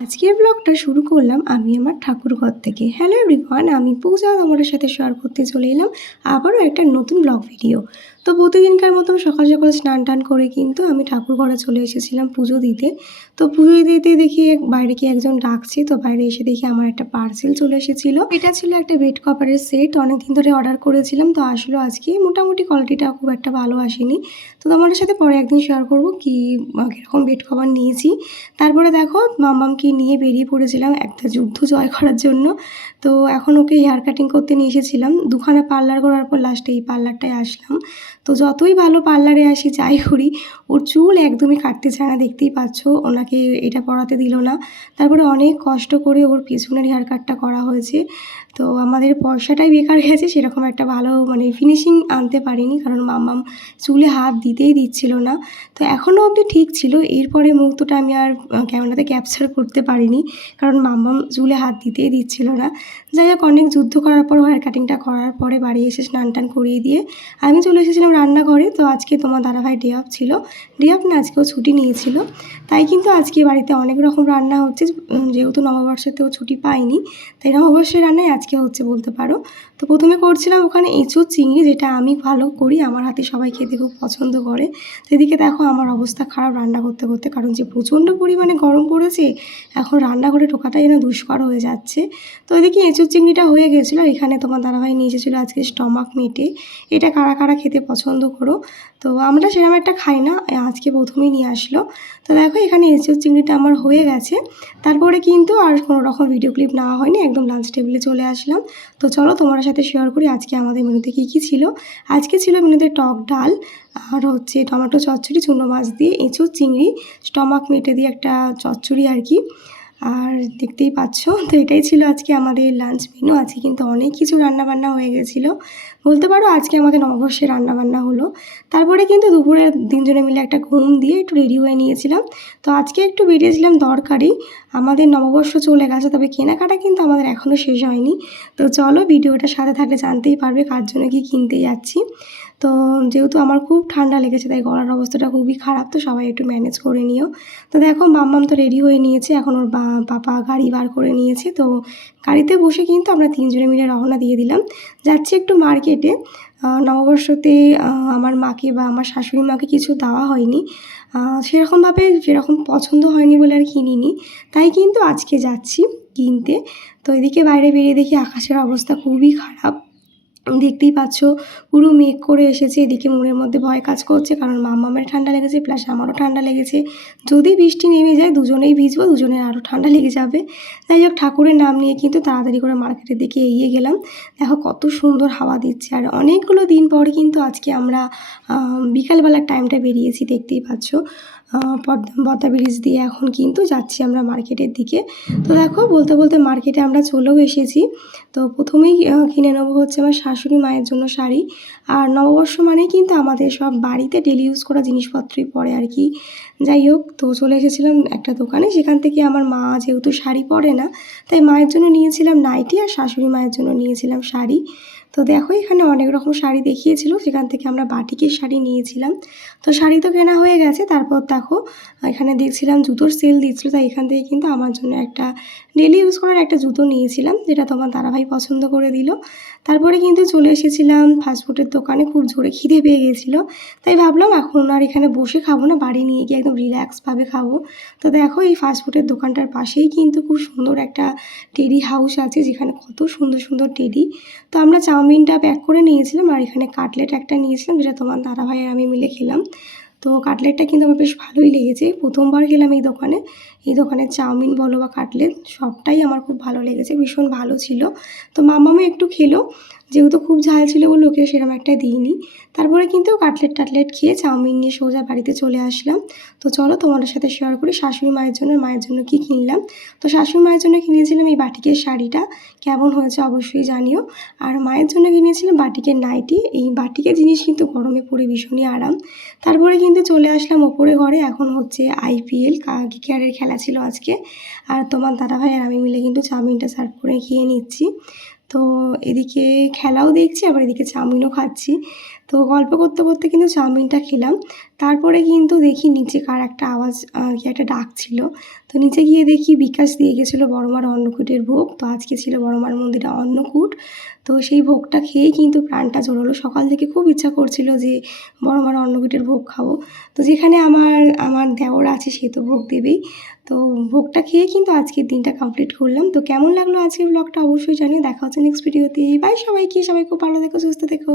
আজকের ব্লগটা শুরু করলাম আমি আমার ঠাকুরঘর থেকে। হ্যালো এভরিওয়ান, আমি পূজা তোমাদের সাথে শেয়ার করতে চলে এলাম আবারও একটা নতুন ব্লগ ভিডিও। তো প্রতিদিনকার মতন সকাল সকাল স্নান টান করে কিন্তু আমি ঠাকুরঘরে চলে এসেছিলাম পুজো দিতে। তো পুজো দিতে দেখি বাইরে কি একজন ডাকছে, তো বাইরে এসে দেখি আমার একটা পার্সেল চলে এসেছিলো। এটা ছিল একটা বেড কভারের সেট, অনেকদিন ধরে অর্ডার করেছিলাম, তো আসলো আজকে। মোটামুটি কোয়ালিটিটা খুব একটা ভালো আসেনি, তো তোমাদের সাথে পরে একদিন শেয়ার করবো কি কীরকম বেড কভার নিয়েছি। তারপরে দেখো মাম্মামকে নিয়ে বেরিয়ে পড়েছিলাম একটা যুদ্ধ জয় করার জন্য। তো এখন ওকে হেয়ার কাটিং করতে নিয়ে এসেছিলাম, দুখানা পার্লার করার পর লাস্টে এই পার্লারটায় আসলাম। তো যতই ভালো পার্লারে আসি যাই করি, ওর চুল একদমই কাটতে চায় না, দেখতেই পাচ্ছ। ওনাকে এটা পরাতে দিল না, তারপরে অনেক কষ্ট করে ওর পেছনের হেয়ার কাটটা করা হয়েছে। তো আমাদের পয়সাটাই বেকার গেছে, সেরকম একটা ভালো ফিনিশিং আনতে পারিনি, কারণ মাম্মাম চুলে হাত দিতেই দিচ্ছিল না। তো এখনও অবধি ঠিক ছিল, এরপরে মুহূর্তটা আমি আর ক্যামেরাতে ক্যাপচার করতে পারিনি, কারণ মাম্মাম চুলে হাত দিতেই দিচ্ছিল না। যাই হোক, অনেক যুদ্ধ করার পর হেয়ার কাটিংটা করার পরে বাড়ি এসে স্নান টান করিয়ে দিয়ে আমি চলে এসেছিলাম রান্নাঘরে। তো আজকে তোমার দাদাভাই ডে অফ ছিল, ডে অফ না, আজকেও ছুটি নিয়েছিল, তাই কিন্তু আজকে বাড়িতে অনেক রকম রান্না হচ্ছে। যেহেতু নববর্ষেতেও ছুটি পাইনি, তাই নববর্ষের রান্নাই আজকে হচ্ছে বলতে পারো। তো প্রথমে করছিলাম ওখানে এঁচোড় চিংড়ি, যেটা আমি ভালো করি, আমার হাতে সবাই খেতে খুব পছন্দ করে। তো এদিকে দেখো আমার অবস্থা খারাপ রান্না করতে করতে, কারণ যে প্রচণ্ড পরিমাণে গরম পড়েছে, এখন রান্নাঘরে ঢোকাটাই যেন দুষ্কর হয়ে যাচ্ছে। তো এদিকে এঁচোড় চিংড়িটা হয়ে গেছিলো। এখানে তোমার দাদাভাই নিয়ে এসেছিলো আজকে স্টমাক মেটে, এটা কারা কারা খেতে পছন্দ করো। তো আমরা সেরকম একটা খাই না, আজকে প্রথমেই নিয়ে আসলো। তো দেখো এখানে এঁচোড় চিংড়িটা আমার হয়ে গেছে। তারপরে কিন্তু আর কোনো রকম ভিডিও ক্লিপ নেওয়া হয়নি, একদম লাঞ্চ টেবিলে চলে আসলাম। তো চলো তোমার সাথে শেয়ার করি আজকে আমাদের মেনুতে কী কী ছিল। আজকে ছিল মেনুতে টক ডাল, আর হচ্ছে টমেটো চচ্চড়ি, চুনো মাছ দিয়ে, এঁচোড় চিংড়ি, স্টমাক মেটে দিয়ে একটা চচ্চড়ি আর কি। আর দেখতেই পাচ্ছ, তো এটাই ছিল আজকে আমাদের লাঞ্চ মেনু। আজকে কিন্তু অনেক কিছু রান্নাবান্না হয়ে গেছিলো, বলতে পারো আজকে আমাদের নববর্ষে রান্নাবান্না হলো। তারপরে কিন্তু দুপুরে তিনজনে মিলে একটা ঘুম দিয়ে একটু রেডি হয়ে নিয়েছিলাম। তো আজকে একটু বেরিয়েছিলাম দরকারি, আমাদের নববর্ষ চলে গেছে, তবে কেনাকাটা কিন্তু আমাদের এখনও শেষ হয়নি। তো চলো ভিডিওটা সাথে থাকলে জানতেই পারবে কার জন্য কি কিনতে যাচ্ছি। তো যেহেতু আমার খুব ঠান্ডা লেগেছে, তাই গলার অবস্থাটা খুবই খারাপ, তো সবাই একটু ম্যানেজ করে নিও। তো দেখো মাম্মাম তো রেডি হয়ে নিয়েছে, এখন ওর পাপা গাড়ি বার করে নিয়েছে। তো গাড়িতে বসে কিন্তু আমরা তিনজনে মিলে রওনা দিয়ে দিলাম, যাচ্ছি একটু মার্কেটে। নববর্ষতে আমার মাকে বা আমার শাশুড়ি মাকে কিছু দেওয়া হয়নি, সেরকমভাবে যেরকম পছন্দ হয়নি বলে আর কিনিনি, তাই কিন্তু আজকে যাচ্ছি কিনতে। তো এদিকে বাইরে বেরিয়ে দেখি আকাশের অবস্থা খুবই খারাপ, দেখতেই পাচ্ছ, পুরো মেঘ করে এসেছে। এদিকে মনের মধ্যে ভয় কাজ করছে, কারণ মাম্মামের ঠান্ডা লেগেছে, প্লাস আমারও ঠান্ডা লেগেছে। যদি বৃষ্টি নেমে যায় দুজনেই ভিজবো, দুজনের আরও ঠান্ডা লেগে যাবে। যাই হোক, ঠাকুরের নাম নিয়ে কিন্তু তাড়াতাড়ি করে মার্কেটের দিকে এগিয়ে গেলাম। দেখো কত সুন্দর হাওয়া দিচ্ছে, আর অনেকগুলো দিন পর কিন্তু আজকে আমরা বিকালবেলার টাইমটা বেরিয়েছি, দেখতেই পাচ্ছ। পদ্মা ব্রিজ দিয়ে এখন কিন্তু যাচ্ছি আমরা মার্কেটের দিকে। তো দেখো বলতে বলতে মার্কেটে আমরা চলেও এসেছি। তো প্রথমেই কিনে নেবো হচ্ছে আমার শাশুড়ি মায়ের জন্য শাড়ি। আর নববর্ষ মানেই কিন্তু আমাদের সব বাড়িতে ডেলি ইউজ করা জিনিসপত্রই পরে আর কি। যাই হোক, তো চলে এসেছিলাম একটা দোকানে, সেখান থেকে আমার মা যেহেতু শাড়ি পরে না, তাই মায়ের জন্য নিয়েছিলাম নাইটি, আর শাশুড়ি মায়ের জন্য নিয়েছিলাম শাড়ি। তো দেখো এখানে অনেক রকম শাড়ি দেখিয়েছিল, সেখান থেকে আমরা বাটিকের শাড়ি নিয়েছিলাম। তো শাড়ি তো কেনা হয়ে গেছে, তারপর দেখো এখানে দেখছিলাম জুতোর সেল দিচ্ছিলো, তাই এখান থেকে কিন্তু আমার জন্য একটা ডেলি ইউজ করার একটা জুতো নিয়েছিলাম, যেটা তোমার দাদাভাই পছন্দ করে দিল। তারপরে কিন্তু চলে এসেছিলাম ফাস্টফুডের দোকানে, খুব জোরে খিদে পেয়ে গেছিলো, তাই ভাবলাম এখন আর এখানে বসে খাবো না, বাড়ি নিয়ে গিয়ে একদম রিল্যাক্সভাবে খাবো। তো দেখো এই ফাস্টফুডের দোকানটার পাশেই কিন্তু খুব সুন্দর একটা টেডি হাউস আছে, যেখানে কত সুন্দর সুন্দর টেডি। তো আমরা চাউমিনটা প্যাক করে নিয়েছিলাম, আর এখানে কাটলেট একটা নিয়েছিলাম, যেটা তোমার দাদাভাই আর আমি মিলে খেলাম। তো কাটলেটটা কিন্তু আমার বেশ ভালোই লেগেছে, প্রথমবার খেলাম এই দোকানে। এই দোকানের চাউমিন বলো বা কাটলেট, সবটাই আমার খুব ভালো লেগেছে, ভীষণ ভালো ছিল। তো মাম্মামও একটু খেলো, যেহেতু খুব ঝাল ছিল বলে ওকে সেরকম একটা দিইনি। তারপরে কিন্তু কাটলেট খেয়ে চাউমিন নিয়ে সোজা বাড়িতে চলে আসলাম। তো চলো তোমাদের সাথে শেয়ার করি শাশুড়ি মায়ের জন্য কী কিনলাম। তো শাশুড়ি মায়ের জন্য কিনেছিলাম এই বাটিকের শাড়িটা, কেমন হয়েছে অবশ্যই জানিও। আর মায়ের জন্য কিনেছিলাম বাটিকের নাইটি, এই বাটিকের জিনিস কিন্তু গরমে পরে ভীষণই আরাম। তারপরে কিন্তু চলে আসলাম ওপরে ঘরে, এখন হচ্ছে IPL কেকেআরের খেলা ছিল আজকে, আর তোমার দাদাভাই আর আমি মিলে কিন্তু চাউমিনটা সার্ভ করে খেয়ে নিচ্ছি। তো এদিকে খেলাও দেখছি, আবার এদিকে চাউমিনও খাচ্ছি। তো গল্প করতে করতে কিন্তু চাউমিনটা খেলাম। তারপরে কিন্তু দেখি নিচে কার একটা আওয়াজ কি একটা ডাক ছিল। তো নিচে গিয়ে দেখি বিকাশ দিয়ে গেছিলো বড়মার অন্নকূটের ভোগ। তো আজকে ছিল বড়মার মন্দিরে অন্নকূট। তো সেই ভোগটা খেয়েই কিন্তু প্রাণটা জোড়ালো। সকাল থেকে খুব ইচ্ছা করছিল যে বড়মার অন্নকূটের ভোগ খাবো। তো যেখানে আমার দেওর আছে সে তো ভোগ দেবেই। তো ভোগটা খেয়ে কিন্তু আজকের দিনটা কমপ্লিট করলাম। তো কেমন লাগলো আজকের ব্লগটা অবশ্যই জানিও। দেখা হচ্ছে নেক্সট ভিডিওতে। বাই সবাইকে, সবাই খুব ভালো থেকো, সুস্থ থেকো।